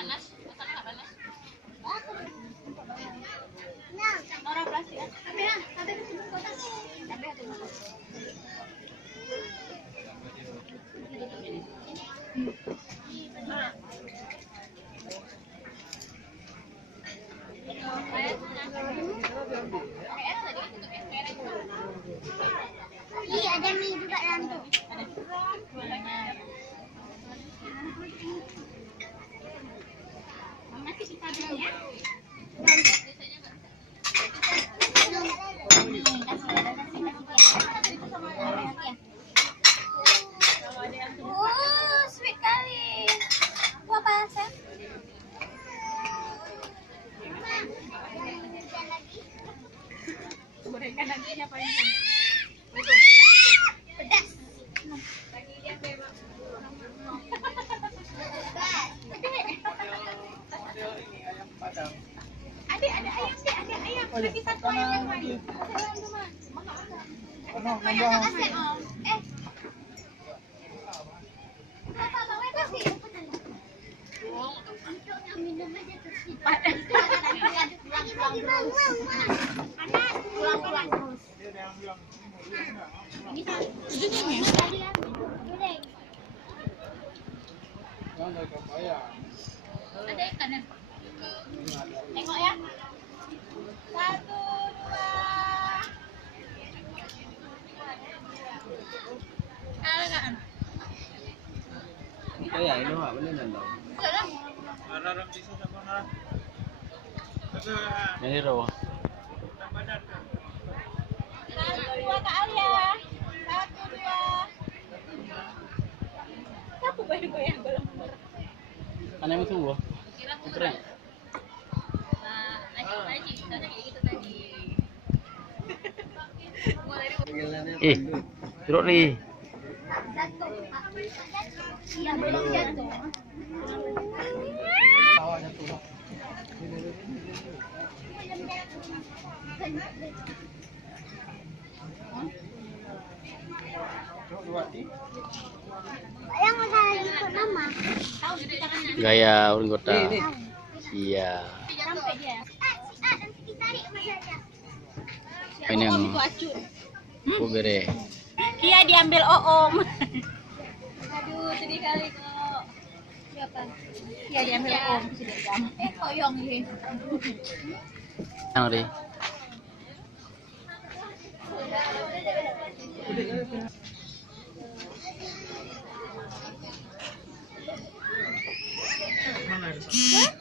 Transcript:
panas. Masalah nggak panas. Orang plastik. Tapi kotak. Iya, ada mie juga dalam tuh. Mama sih kita dulu ya. Oh, sweet kali. Buah apa, Gorengan nantinya paling pedas. Adik ada ayam sih, ada ayam. Lagi satu ayam yang lain. Minum aja terus. Ada ikannya. Tengok ya. 1, 2. Alagaan. Kaya ini mah bener dong. Enggak. Ini raw. 1, 2 Kak Alia. 1, 2. Aku goyang-goyang belum. Kan yang itu gua. Keren. Lagi tadi kayak gitu tadi. Ih, jeruk nih. Iya, belum jatuh. Yang udah ikut nama. Gaya orang kota. Iya. Sampai dia. Nanti ditarik masanya. Ini yang Itu acun. bere. Kia diambil Oom. Aduh, sedih kali kok. Siapa? Kia diambil Oom. Koyong ini. Yang ri. Hah?